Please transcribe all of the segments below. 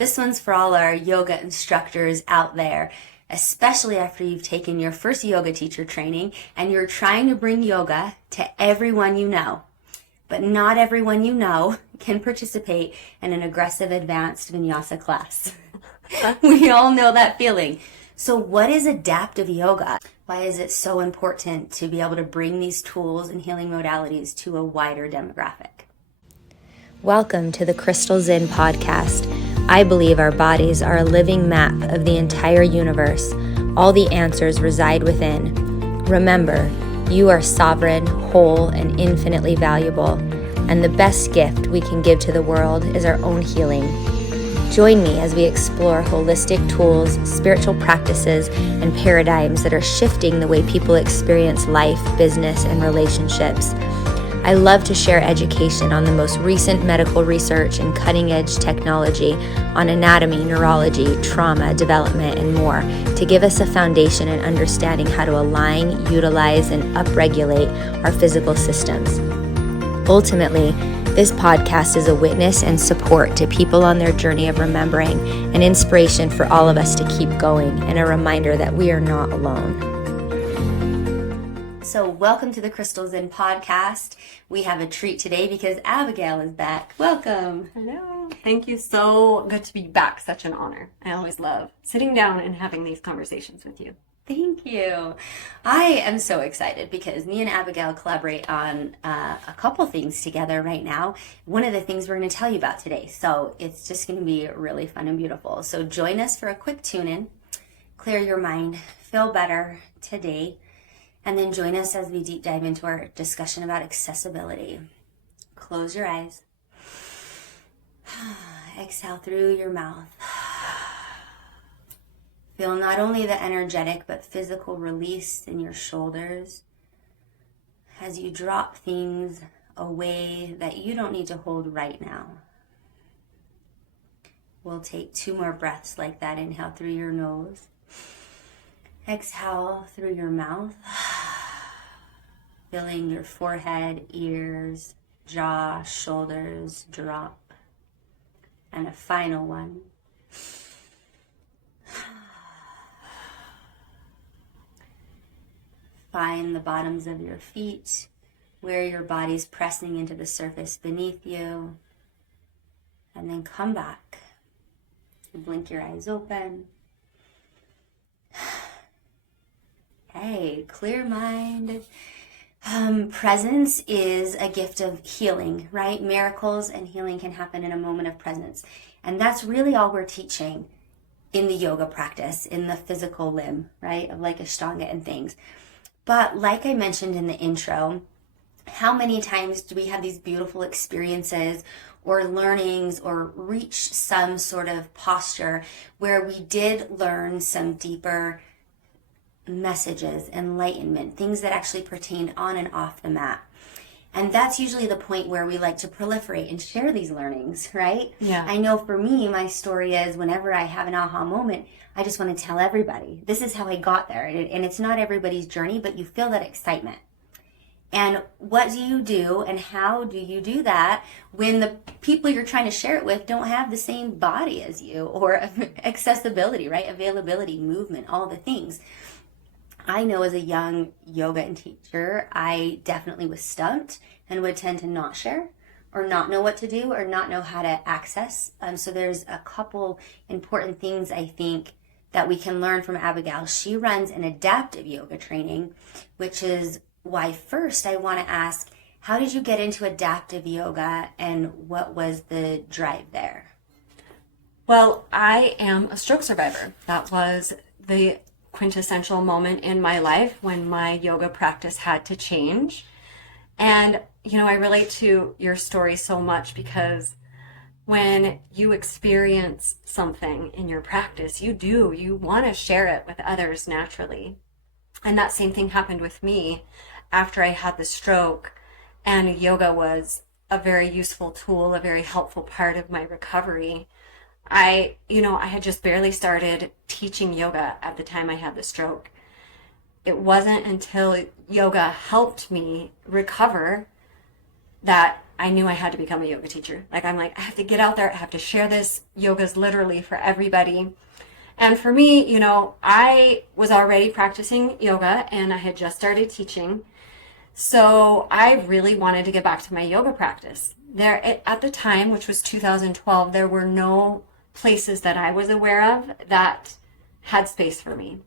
This one's for all our yoga instructors out there, especially after you've taken your first yoga teacher training and you're trying to bring yoga to everyone you know. But not everyone you know can participate in an aggressive advanced vinyasa class. We all know that feeling. So what is adaptive yoga? Why is it so important to be able to bring these tools and healing modalities to a wider demographic? Welcome to the Crystal Zen podcast. I believe our bodies are a living map of the entire universe. All the answers reside within. Remember, you are sovereign, whole, and infinitely valuable. And the best gift we can give to the world is our own healing. Join me as we explore holistic tools, spiritual practices, and paradigms that are shifting the way people experience life, business, and relationships. I love to share education on the most recent medical research and cutting-edge technology on anatomy, neurology, trauma, development, and more to give us a foundation in understanding how to align, utilize, and upregulate our physical systems. Ultimately, this podcast is a witness and support to people on their journey of remembering, an inspiration for all of us to keep going, and a reminder that we are not alone. So welcome to the Crystal Zen podcast. We have a treat today because Abigail is back. Welcome. Hello. Thank you. So good to be back. Such an honor. I always love sitting down and having these conversations with you. Thank you. I am so excited because me and Abigail collaborate on a couple things together right now. One of the things we're going to tell you about today. So it's just going to be really fun and beautiful. So join us for a quick tune-in, clear your mind, feel better today, and then join us as we deep dive into our discussion about accessibility. Close your eyes. Exhale through your mouth. Feel not only the energetic but physical release in your shoulders as you drop things away that you don't need to hold right now. We'll take 2 more breaths like that. Inhale through your nose. Exhale through your mouth. Feeling your forehead, ears, jaw, shoulders drop. And a final one. Find the bottoms of your feet, where your body's pressing into the surface beneath you. And then come back. Blink your eyes open. Hey, clear mind. Presence is a gift of healing, right? Miracles and healing can happen in a moment of presence. And that's really all we're teaching in the yoga practice, in the physical limb, right? Of like Ashtanga and things. But like I mentioned in the intro, how many times do we have these beautiful experiences or learnings or reach some sort of posture where we did learn some deeper messages, enlightenment, things that actually pertained on and off the mat? And that's usually the point where we like to proliferate and share these learnings, right? Yeah. I know for me, my story is whenever I have an aha moment, I just want to tell everybody, this is how I got there. And it's not everybody's journey, but you feel that excitement. And what do you do and how do you do that when the people you're trying to share it with don't have the same body as you, or accessibility, right? Availability, movement, all the things. I know as a young yoga and teacher, I definitely was stumped and would tend to not share or not know what to do or not know how to access. So there's a couple important things I think that we can learn from Abigail. She runs an adaptive yoga training, which is why first I want to ask, how did you get into adaptive yoga and what was the drive there? Well, I am a stroke survivor. That was the quintessential moment in my life when my yoga practice had to change. And, I relate to your story so much because when you experience something in your practice, you want to share it with others naturally. And that same thing happened with me after I had the stroke, and yoga was a very useful tool, a very helpful part of my recovery. I had just barely started teaching yoga at the time I had the stroke. It wasn't until yoga helped me recover that I knew I had to become a yoga teacher. Like, I'm like, I have to get out there. I have to share this. Yoga's literally for everybody. And for me, you know, I was already practicing yoga and I had just started teaching. So I really wanted to get back to my yoga practice. At the time, which was 2012, there were no places that I was aware of that had space for me,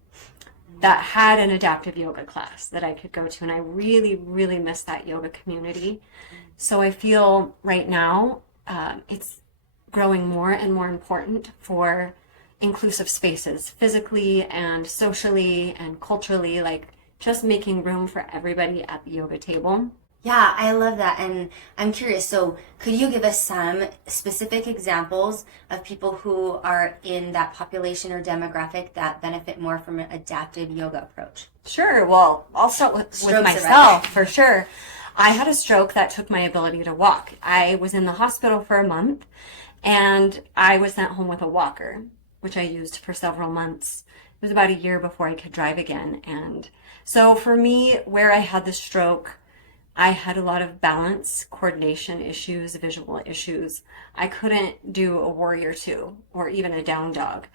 that had an adaptive yoga class that I could go to. And I really, really miss that yoga community. So I feel right now it's growing more and more important for inclusive spaces, physically and socially and culturally, like just making room for everybody at the yoga table. Yeah, I love that. And I'm curious, so could you give us some specific examples of people who are in that population or demographic that benefit more from an adaptive yoga approach? Sure. Well, I'll start with Strokes myself for sure. I had a stroke that took my ability to walk. I was in the hospital for a month and I was sent home with a walker, which I used for several months. It was about a year before I could drive again. And so for me, where I had the stroke, I had a lot of balance, coordination issues, visual issues. I couldn't do a warrior two or even a down dog.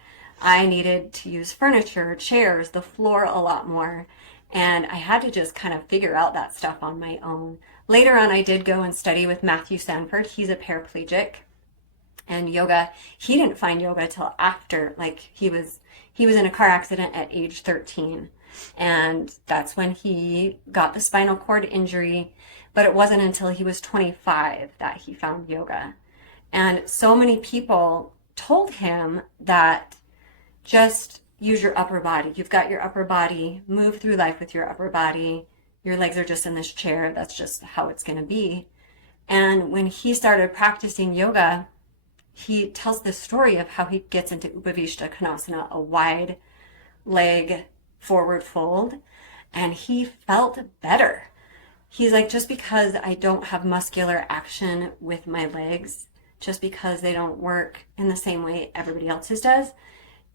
I needed to use furniture, chairs, the floor a lot more. And I had to just kind of figure out that stuff on my own. Later on, I did go and study with Matthew Sanford. He's a paraplegic. And yoga, he didn't find yoga till after, like he was in a car accident at age 13. And that's when he got the spinal cord injury. But it wasn't until he was 25 that he found yoga. And so many people told him that just use your upper body. You've got your upper body. Move through life with your upper body. Your legs are just in this chair. That's just how it's going to be. And when he started practicing yoga, he tells the story of how he gets into Upavishta Konasana, a wide leg forward fold, and he felt better. He's like, just because I don't have muscular action with my legs, just because they don't work in the same way everybody else's does,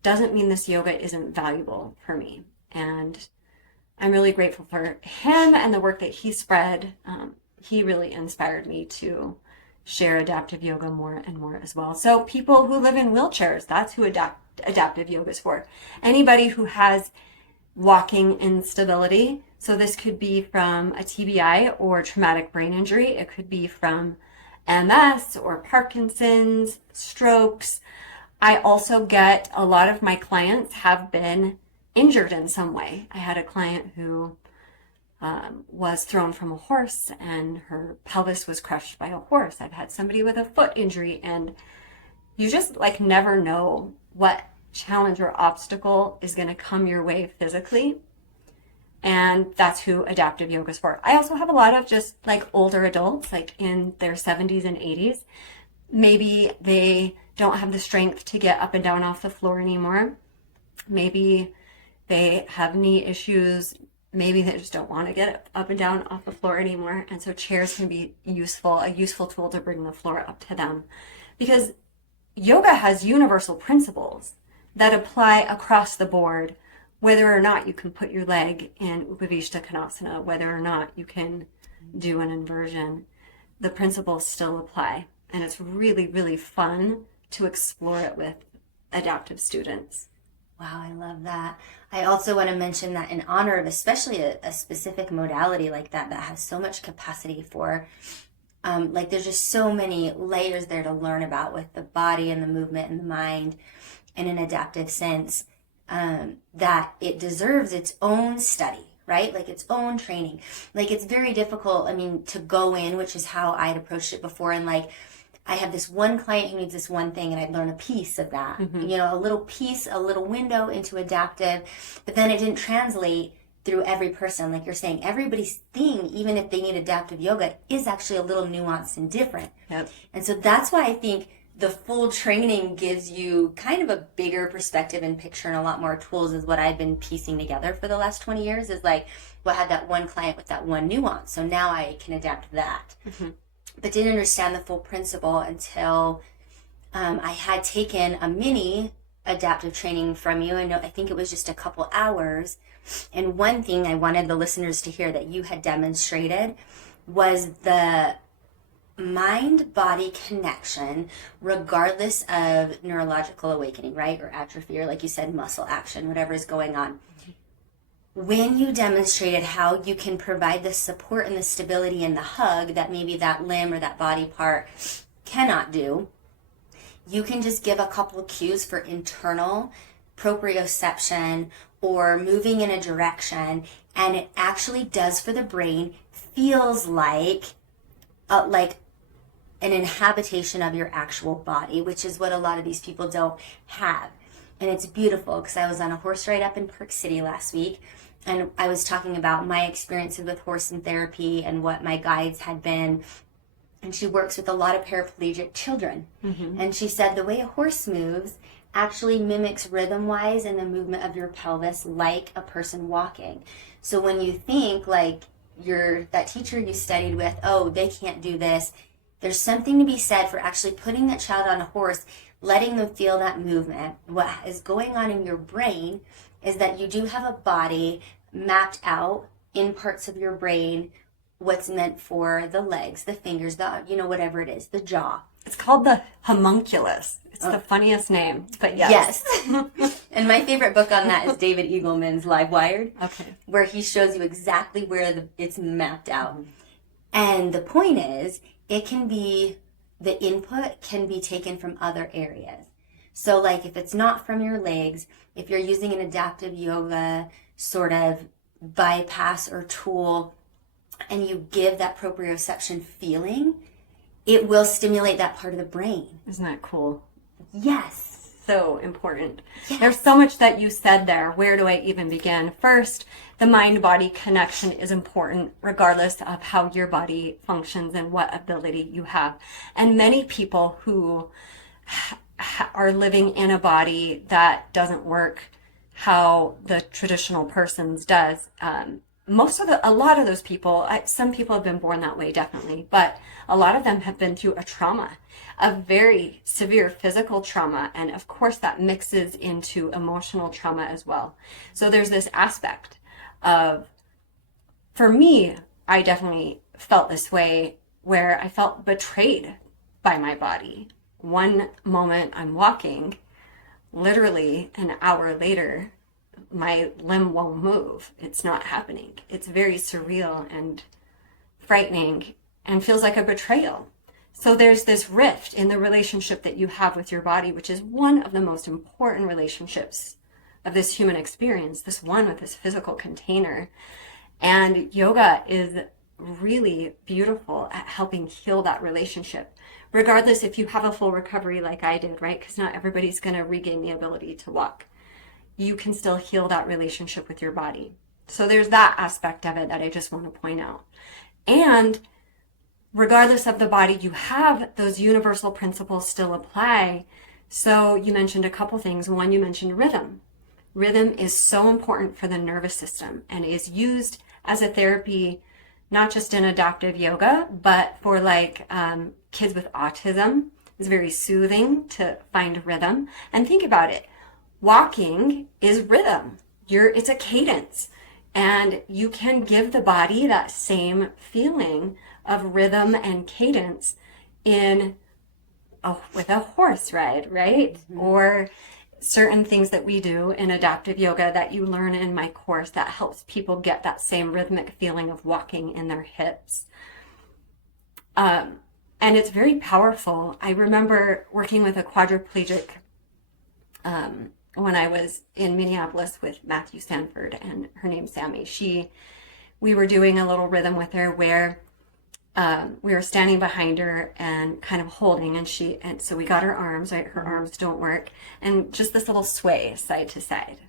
doesn't mean this yoga isn't valuable for me. And I'm really grateful for him and the work that he spread. He really inspired me to share adaptive yoga more and more as well. So people who live in wheelchairs, that's who adaptive yoga is for. Anybody who has walking instability. So this could be from a TBI or traumatic brain injury. It could be from MS or Parkinson's, strokes. I also get a lot of my clients have been injured in some way. I had a client who was thrown from a horse and her pelvis was crushed by a horse. I've had somebody with a foot injury, and you just like never know what challenge or obstacle is going to come your way physically. And that's who adaptive yoga is for. I also have a lot of just like older adults, like in their 70s and 80s. Maybe they don't have the strength to get up and down off the floor anymore. Maybe they have knee issues. Maybe they just don't want to get up and down off the floor anymore. And so chairs can be a useful tool to bring the floor up to them. Because yoga has universal principles that apply across the board, whether or not you can put your leg in Upavishta Konasana, whether or not you can do an inversion. The principles still apply. And it's really, really fun to explore it with adaptive students. Wow, I love that. I also want to mention that in honor of especially a specific modality like that has so much capacity for, like there's just so many layers there to learn about with the body and the movement and the mind in an adaptive sense, that it deserves its own study, right? Like its own training. Like it's very difficult, I mean, to go in, which is how I'd approached it before, and like, I have this one client who needs this one thing, and I'd learn a piece of that, you know, a little piece, a little window into adaptive, but then it didn't translate through every person. Like you're saying, everybody's thing, even if they need adaptive yoga, is actually a little nuanced and different. Yep. And so that's why I think the full training gives you kind of a bigger perspective and picture and a lot more tools, is what I've been piecing together for the last 20 years, is like, well, I had that one client with that one nuance, so now I can adapt that. But didn't understand the full principle until I had taken a mini adaptive training from you. I think it was just a couple hours. And one thing I wanted the listeners to hear that you had demonstrated was the mind-body connection, regardless of neurological awakening, right? Or atrophy, or like you said, muscle action, whatever is going on. When you demonstrated how you can provide the support and the stability and the hug that maybe that limb or that body part cannot do, you can just give a couple of cues for internal proprioception or moving in a direction, and it actually does for the brain, feels like an inhabitation of your actual body, which is what a lot of these people don't have. And it's beautiful, because I was on a horse ride up in Park City last week, and I was talking about my experiences with horse and therapy and what my guides had been. And she works with a lot of paraplegic children. Mm-hmm. And she said the way a horse moves actually mimics rhythm-wise in the movement of your pelvis like a person walking. So when you think like that teacher you studied with, oh, they can't do this, there's something to be said for actually putting that child on a horse, letting them feel that movement. What is going on in your brain is that you do have a body mapped out in parts of your brain, what's meant for the legs, the fingers, whatever it is, the jaw. It's called the homunculus. It's the funniest name, but yes. Yes. And my favorite book on that is David Eagleman's Live Wired, okay, where he shows you exactly where it's mapped out. Mm-hmm. And the point is, the input can be taken from other areas. So like if it's not from your legs, if you're using an adaptive yoga sort of bypass or tool, and you give that proprioception feeling, it will stimulate that part of the brain. Isn't that cool? Yes. So important. Yes. There's so much that you said there. Where do I even begin? First, the mind-body connection is important regardless of how your body functions and what ability you have. And many people who are living in a body that doesn't work how the traditional person's does, a lot of those people, some people have been born that way, definitely, but a lot of them have been through a trauma, a very severe physical trauma, and of course that mixes into emotional trauma as well. So there's this aspect of, for me, I definitely felt this way, where I felt betrayed by my body. One moment I'm walking, literally an hour later, my limb won't move. It's not happening. It's very surreal and frightening and feels like a betrayal. So there's this rift in the relationship that you have with your body, which is one of the most important relationships of this human experience, this one with this physical container. And yoga is really beautiful at helping heal that relationship, regardless if you have a full recovery like I did, right? Because not everybody's going to regain the ability to walk. You can still heal that relationship with your body. So there's that aspect of it that I just want to point out. And regardless of the body you have, those universal principles still apply. So you mentioned a couple things. One, you mentioned rhythm. Rhythm is so important for the nervous system and is used as a therapy, not just in adaptive yoga, but for kids with autism. It's very soothing to find rhythm. And think about it. Walking is rhythm. It's a cadence, and you can give the body that same feeling of rhythm and cadence with a horse ride, right? Mm-hmm. Or certain things that we do in adaptive yoga that you learn in my course that helps people get that same rhythmic feeling of walking in their hips. And it's very powerful. I remember working with a quadriplegic when I was in Minneapolis with Matthew Sanford, and her name's Sammy. We were doing a little rhythm with her where we were standing behind her and kind of holding, and so we got her arms, right? Her arms don't work, and just this little sway side to side.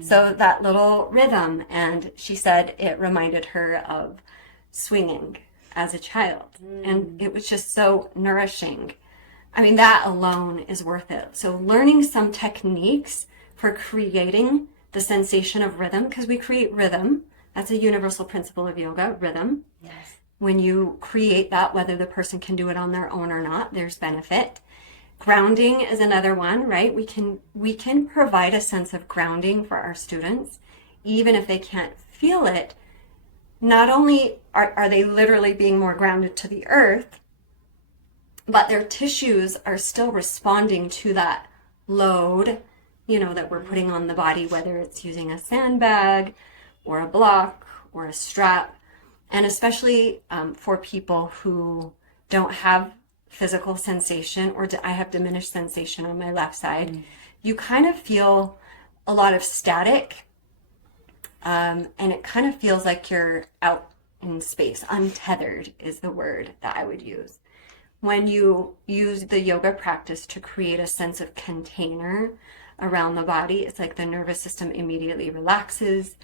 So that little rhythm, and she said it reminded her of swinging as a child, and it was just so nourishing. I mean, that alone is worth it. So learning some techniques for creating the sensation of rhythm, because we create rhythm. That's a universal principle of yoga, rhythm. Yes. When you create that, whether the person can do it on their own or not, there's benefit. Grounding is another one, right? We can provide a sense of grounding for our students, even if they can't feel it. Not only are they literally being more grounded to the earth, but their tissues are still responding to that load, that we're putting on the body, whether it's using a sandbag or a block or a strap. And especially for people who don't have physical sensation, or I have diminished sensation on my left side, you kind of feel a lot of static, and it kind of feels like you're out in space. Untethered is the word that I would use. When you use the yoga practice to create a sense of container around the body, it's like the nervous system immediately relaxes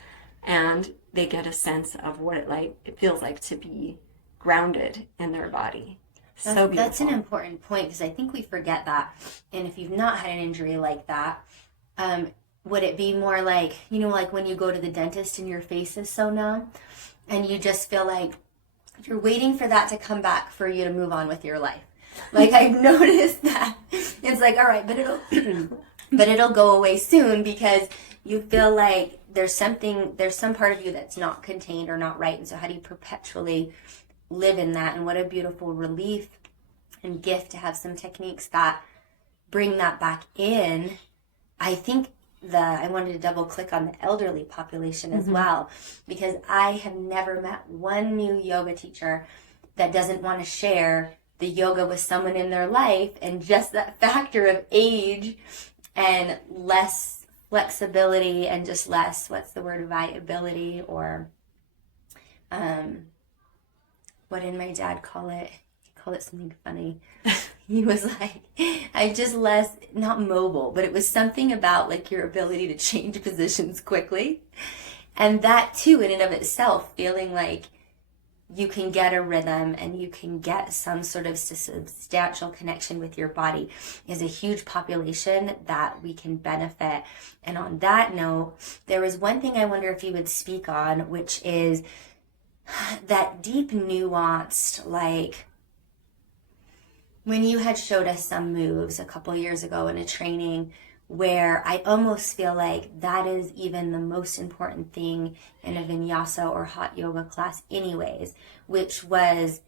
and they get a sense of what it feels like to be grounded in their body. So beautiful. That's an important point, because I think we forget that. And if you've not had an injury like that, would it be more like, like when you go to the dentist and your face is so numb and you just feel like you're waiting for that to come back for you to move on with your life? Like, I've noticed that. It's like, all right, but it'll go away soon, because you feel like there's some part of you that's not contained or not right. And so how do you perpetually live in that? And what a beautiful relief and gift to have some techniques that bring that back in. I think I wanted to double click on the elderly population as well, because I have never met one new yoga teacher that doesn't want to share the yoga with someone in their life, and just that factor of age and less flexibility and just less, what's the word, viability, or what did my dad call it? He called it something funny. He was like, I just less, not mobile, but it was something about like your ability to change positions quickly. And that too, in and of itself, feeling like you can get a rhythm and you can get some sort of substantial connection with your body, is a huge population that we can benefit. And on that note, there was one thing I wonder if you would speak on, which is that deep, nuanced, like, when you had showed us some moves a couple years ago in a training, where I almost feel like that is even the most important thing in a vinyasa or hot yoga class anyways, which was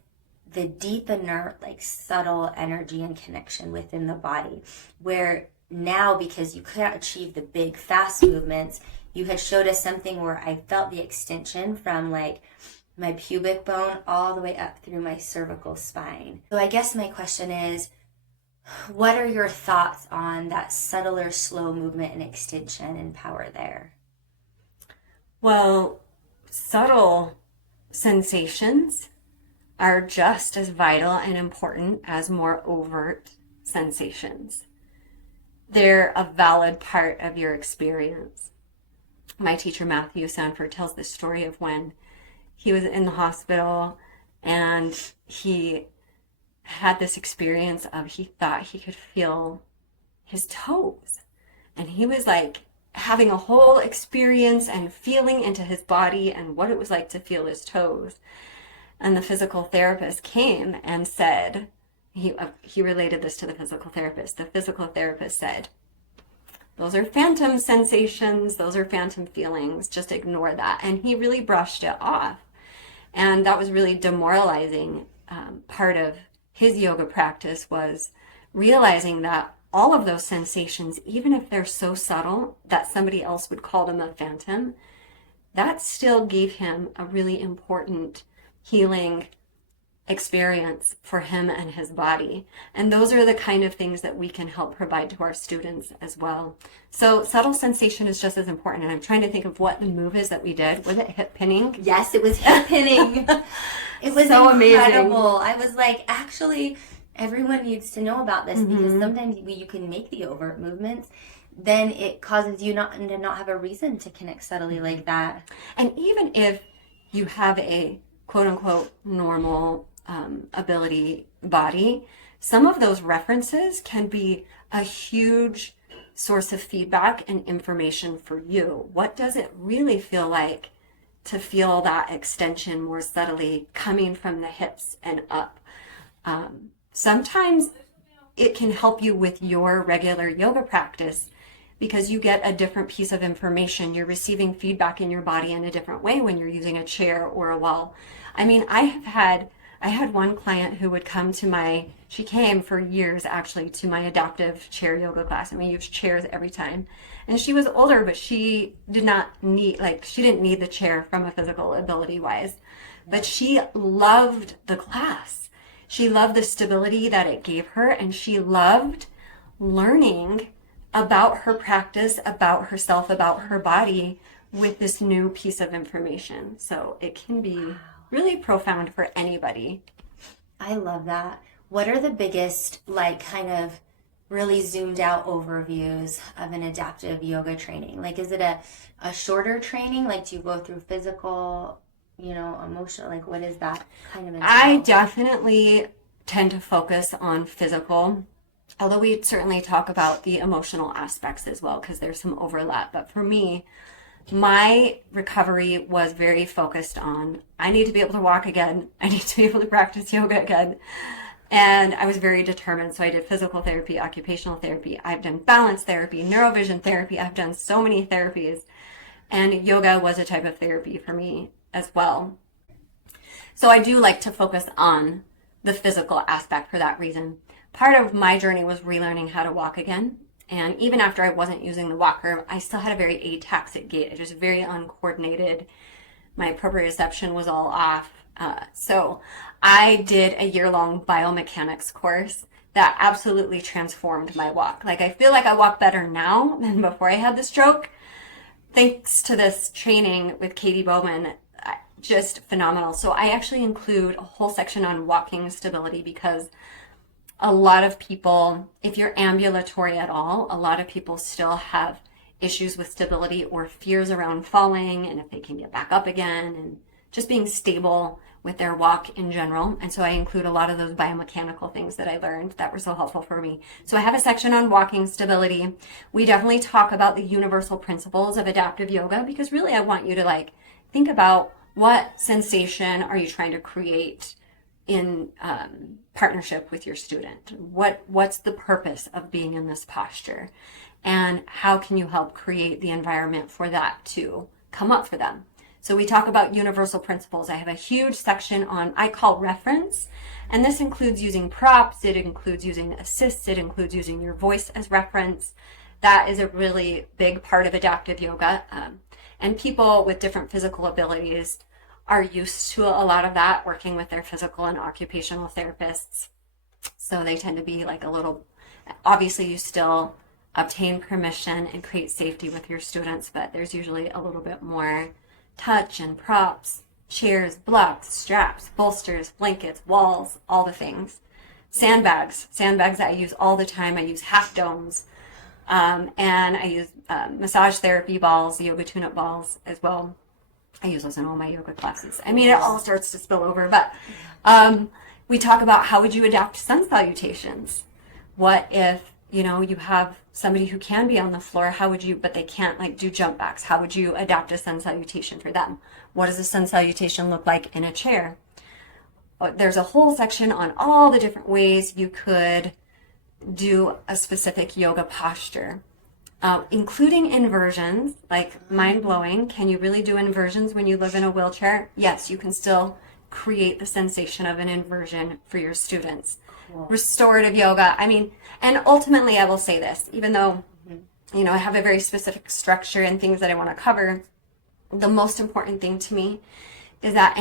the deep, inert, like subtle energy and connection within the body, where now, because you couldn't achieve the big fast movements, you had showed us something where I felt the extension from like my pubic bone all the way up through my cervical spine. So I guess my question is, what are your thoughts on that subtler, slow movement and extension and power there? Well, subtle sensations are just as vital and important as more overt sensations. They're a valid part of your experience. My teacher, Matthew Sanford, tells this story of when he was in the hospital and he had this experience of, he thought he could feel his toes. And he was like having a whole experience and feeling into his body and what it was like to feel his toes. And the physical therapist came and said, he related this to the physical therapist. The physical therapist said, those are phantom sensations, those are phantom feelings, just ignore that. And he really brushed it off. And that was really demoralizing. Part of his yoga practice was realizing that all of those sensations, even if they're so subtle that somebody else would call them a phantom, that still gave him a really important healing experience for him and his body. And those are the kind of things that we can help provide to our students as well. So subtle sensation is just as important. And I'm trying to think of what the move is that we did. Was it hip pinning? Yes, it was hip pinning. It was so incredible. amazing. I was like, actually, everyone needs to know about this, because sometimes you can make the overt movements, then it causes you to not have a reason to connect subtly like that. And even if you have a quote unquote normal ability body, some of those references can be a huge source of feedback and information for you. What does it really feel like to feel that extension more subtly coming from the hips and up? Sometimes it can help you with your regular yoga practice, because you get a different piece of information. You're receiving feedback in your body in a different way when you're using a chair or a wall. I mean, I had one client who would come to my She came for years actually to my adaptive chair yoga class, and we used chairs every time. And she was older, but she didn't need the chair from a physical ability wise. But she loved the class. She loved the stability that it gave her, and she loved learning about her practice, about herself, about her body with this new piece of information. So it can be really profound for anybody. I love that. What are the biggest, like, kind of really zoomed out overviews of an adaptive yoga training? Like, is it a shorter training? Like, do you go through physical, emotional? Like, what is that kind of entail? I definitely tend to focus on physical, although we certainly talk about the emotional aspects as well, because there's some overlap. But for me, my recovery was very focused on, I need to be able to walk again. I need to be able to practice yoga again. And I was very determined. So I did physical therapy, occupational therapy. I've done balance therapy, neurovision therapy. I've done so many therapies. And yoga was a type of therapy for me as well. So I do like to focus on the physical aspect for that reason. Part of my journey was relearning how to walk again. And even after I wasn't using the walker, I still had a very ataxic gait. It was very uncoordinated. My proprioception was all off. So I did a year-long biomechanics course that absolutely transformed my walk. Like, I feel like I walk better now than before I had the stroke. Thanks to this training with Katie Bowman, just phenomenal. So I actually include a whole section on walking stability, because a lot of people, if you're ambulatory at all, a lot of people still have issues with stability or fears around falling, and if they can get back up again, and just being stable with their walk in general. And so I include a lot of those biomechanical things that I learned that were so helpful for me. So I have a section on walking stability. We definitely talk about the universal principles of adaptive yoga, because really I want you to think about what sensation are you trying to create in partnership with your student. What's the purpose of being in this posture, and how can you help create the environment for that to come up for them? So we talk about universal principles. I have a huge section on, I call reference, and this includes using props, it includes using assists, it includes using your voice as reference. That is a really big part of adaptive yoga. And people with different physical abilities are used to a lot of that, working with their physical and occupational therapists. So they tend to be a little, obviously you still obtain permission and create safety with your students, but there's usually a little bit more touch and props, chairs, blocks, straps, bolsters, blankets, walls, all the things. Sandbags that I use all the time. I use half domes, and I use massage therapy balls, yoga tune-up balls as well. I use those in all my yoga classes. I mean, it all starts to spill over, but we talk about how would you adapt sun salutations. What if, you have somebody who can be on the floor, how would you, but they can't do jump backs. How would you adapt a sun salutation for them? What does a sun salutation look like in a chair? There's a whole section on all the different ways you could do a specific yoga posture, including inversions, mind-blowing. Can you really do inversions when you live in a wheelchair? Yes, you can still create the sensation of an inversion for your students. Cool. Restorative yoga. And ultimately I will say this, even though, I have a very specific structure and things that I want to cover, the most important thing to me is that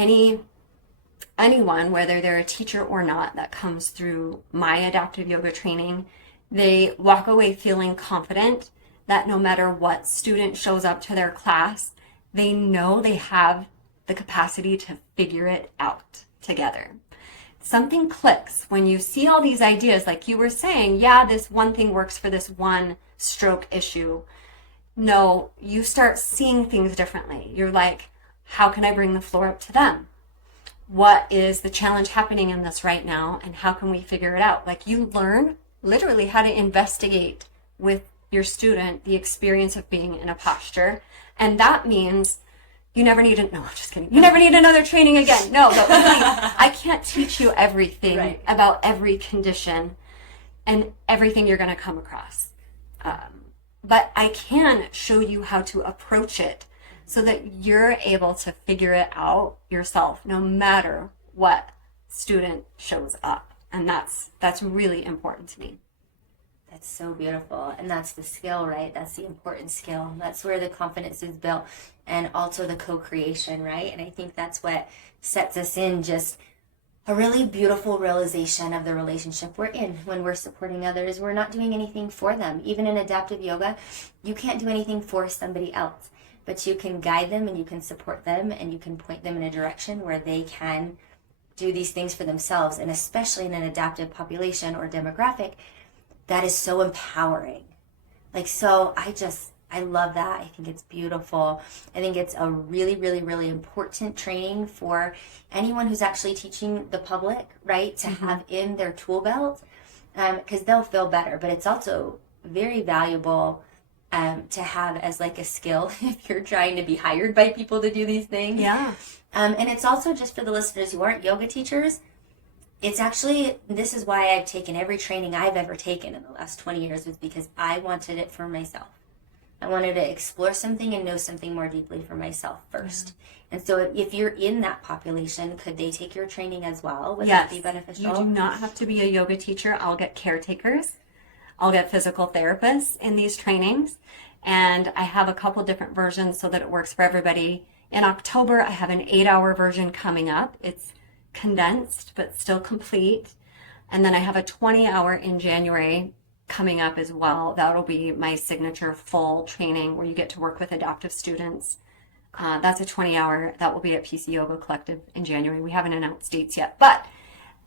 anyone, whether they're a teacher or not, that comes through my adaptive yoga training, they walk away feeling confident that no matter what student shows up to their class, they know they have the capacity to figure it out together. Something clicks when you see all these ideas, like you were saying, yeah, this one thing works for this one stroke issue. No, you start seeing things differently. You're like, how can I bring the floor up to them? What is the challenge happening in this right now, and how can we figure it out? You learn literally how to investigate with your student the experience of being in a posture, and that means you never need no, I'm just kidding. You never need another training again. No, but really, I can't teach you everything about every condition and everything you're going to come across. But I can show you how to approach it so that you're able to figure it out yourself, no matter what student shows up. And that's really important to me. That's so beautiful. And that's the skill, right? That's the important skill. That's where the confidence is built, and also the co-creation, right? And I think that's what sets us in just a really beautiful realization of the relationship we're in when we're supporting others. We're not doing anything for them. Even in adaptive yoga, you can't do anything for somebody else, but you can guide them and you can support them and you can point them in a direction where they can do these things for themselves. And especially in an adaptive population or demographic, that is so empowering. Like, so I love that. I think it's beautiful. I think it's a really, really, really important training for anyone who's actually teaching the public, right? To have in their tool belt, because they'll feel better. But it's also very valuable to have as like a skill if you're trying to be hired by people to do these things. Yeah. And it's also just for the listeners who aren't yoga teachers. It's actually, this is why I've taken every training I've ever taken in the last 20 years, was because I wanted it for myself. I wanted to explore something and know something more deeply for myself first. Yeah. And so if you're in that population, could they take your training as well? Would that be beneficial? You do not have to be a yoga teacher. I'll get caretakers. I'll get physical therapists in these trainings. And I have a couple different versions so that it works for everybody. In October, I have an 8-hour version coming up. It's condensed, but still complete. And then I have a 20-hour in January coming up as well. That'll be my signature full training where you get to work with adaptive students. That's a 20-hour. That will be at PC Yoga Collective in January. We haven't announced dates yet, but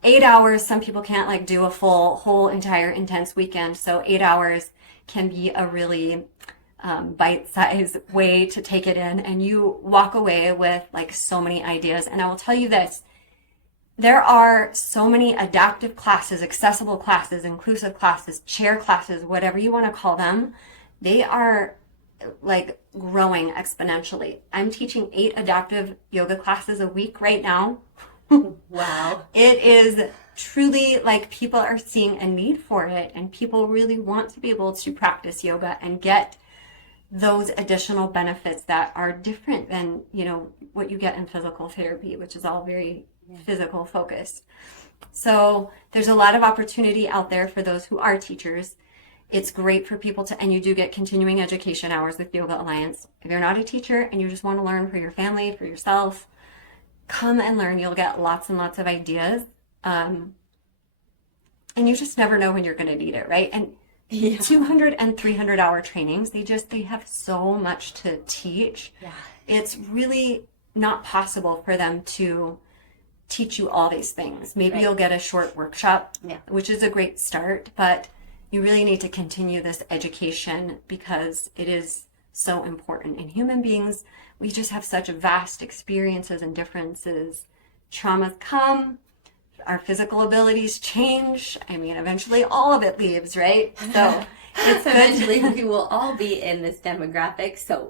8 hours, some people can't like do a whole entire intense weekend. So 8 hours can be a really bite-sized way to take it in, and you walk away with like so many ideas. And I will tell you this, there are so many adaptive classes, accessible classes, inclusive classes, chair classes, whatever you want to call them. They are like growing exponentially. I'm teaching 8 adaptive yoga classes a week right now. Wow. It is truly like people are seeing a need for it, and people really want to be able to practice yoga and get those additional benefits that are different than, you know, what you get in physical therapy, which is all very physical focused. So there's a lot of opportunity out there for those who are teachers. It's great for people to, and you do get continuing education hours with Yoga Alliance. If you're not a teacher and you just want to learn for your family, for yourself, come and learn. You'll get lots and lots of ideas. And you just never know when you're going to need it, right? And 200 and 300 hour trainings, they have so much to teach. Yeah. It's really not possible for them to teach you all these things. Maybe you'll get a short workshop, which is a great start, but you really need to continue this education because it is so important. In human beings, we just have such vast experiences and differences. Traumas come, our physical abilities change. I mean, eventually all of it leaves, right? So it's eventually we will all be in this demographic. So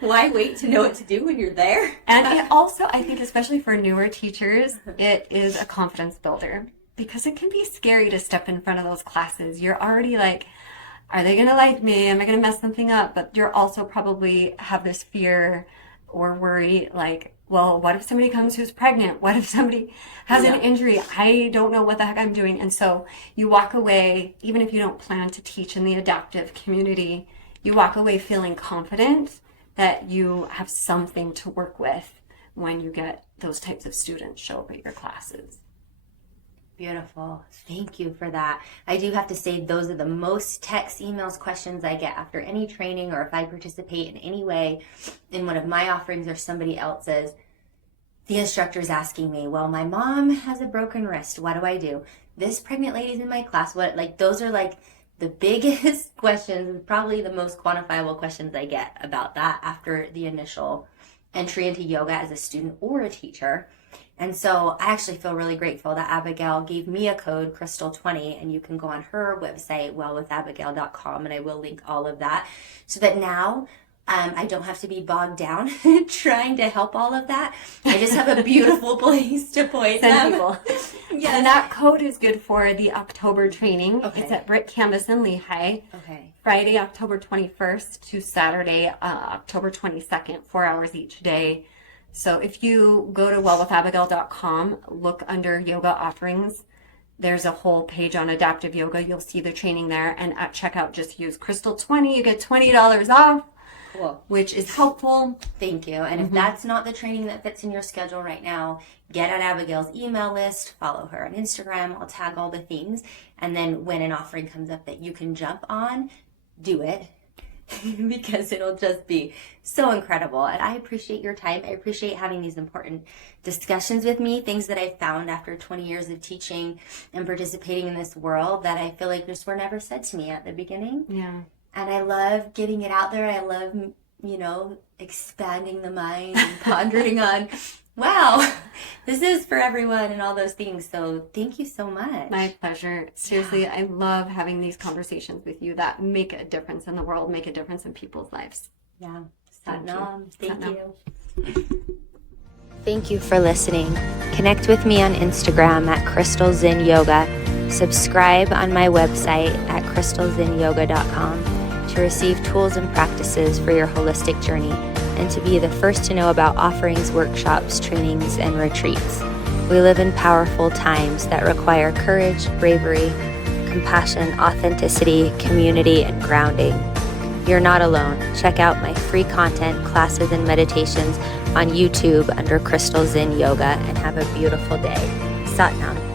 why wait to know what to do when you're there? And it also, I think, especially for newer teachers, it is a confidence builder because it can be scary to step in front of those classes. You're already like, are they going to like me? Am I going to mess something up? But you're also probably have this fear or worry like, well, what if somebody comes who's pregnant? What if somebody has an injury? I don't know what the heck I'm doing. And so you walk away, even if you don't plan to teach in the adaptive community, you walk away feeling confident that you have something to work with when you get those types of students show up at your classes. Beautiful. Thank you for that. I do have to say those are the most texts, emails, questions I get after any training, or if I participate in any way in one of my offerings or somebody else's. The instructor's asking me, well, my mom has a broken wrist. What do I do? This pregnant lady's in my class. What? Like, those are like the biggest questions, probably the most quantifiable questions I get about that after the initial entry into yoga as a student or a teacher. And so I actually feel really grateful that Abigail gave me a code, Crystal20, and you can go on her website, wellwithabigail.com, and I will link all of that so that now I don't have to be bogged down trying to help all of that. I just have a beautiful place to point them. People. Yes. And that code is good for the October training. Okay. It's at Brick Canvas in Lehigh. Okay. Friday, October 21st to Saturday, October 22nd, 4 hours each day. So if you go to wellwithabigail.com, look under yoga offerings, there's a whole page on adaptive yoga. You'll see the training there. And at checkout, just use Crystal20. You get $20 off, Cool. which is helpful. Thank you. And if that's not the training that fits in your schedule right now, get on Abigail's email list, follow her on Instagram. I'll tag all the things. And then when an offering comes up that you can jump on, do it. Because it'll just be so incredible. And I appreciate your time. I appreciate having these important discussions with me, things that I found after 20 years of teaching and participating in this world that I feel like just were never said to me at the beginning. Yeah. And I love getting it out there. I love, expanding the mind and pondering on, wow, this is for everyone and all those things. So thank you so much. My pleasure. Seriously, I love having these conversations with you that make a difference in the world, make a difference in people's lives. Yeah. Satnam. Thank you. Thank you for listening. Connect with me on Instagram at Crystal Zen Yoga. Subscribe on my website at crystalzenyoga.com to receive tools and practices for your holistic journey and to be the first to know about offerings, workshops, trainings, and retreats. We live in powerful times that require courage, bravery, compassion, authenticity, community, and grounding. You're not alone. Check out my free content, classes, and meditations on YouTube under Crystal Zen Yoga and have a beautiful day. Satnam.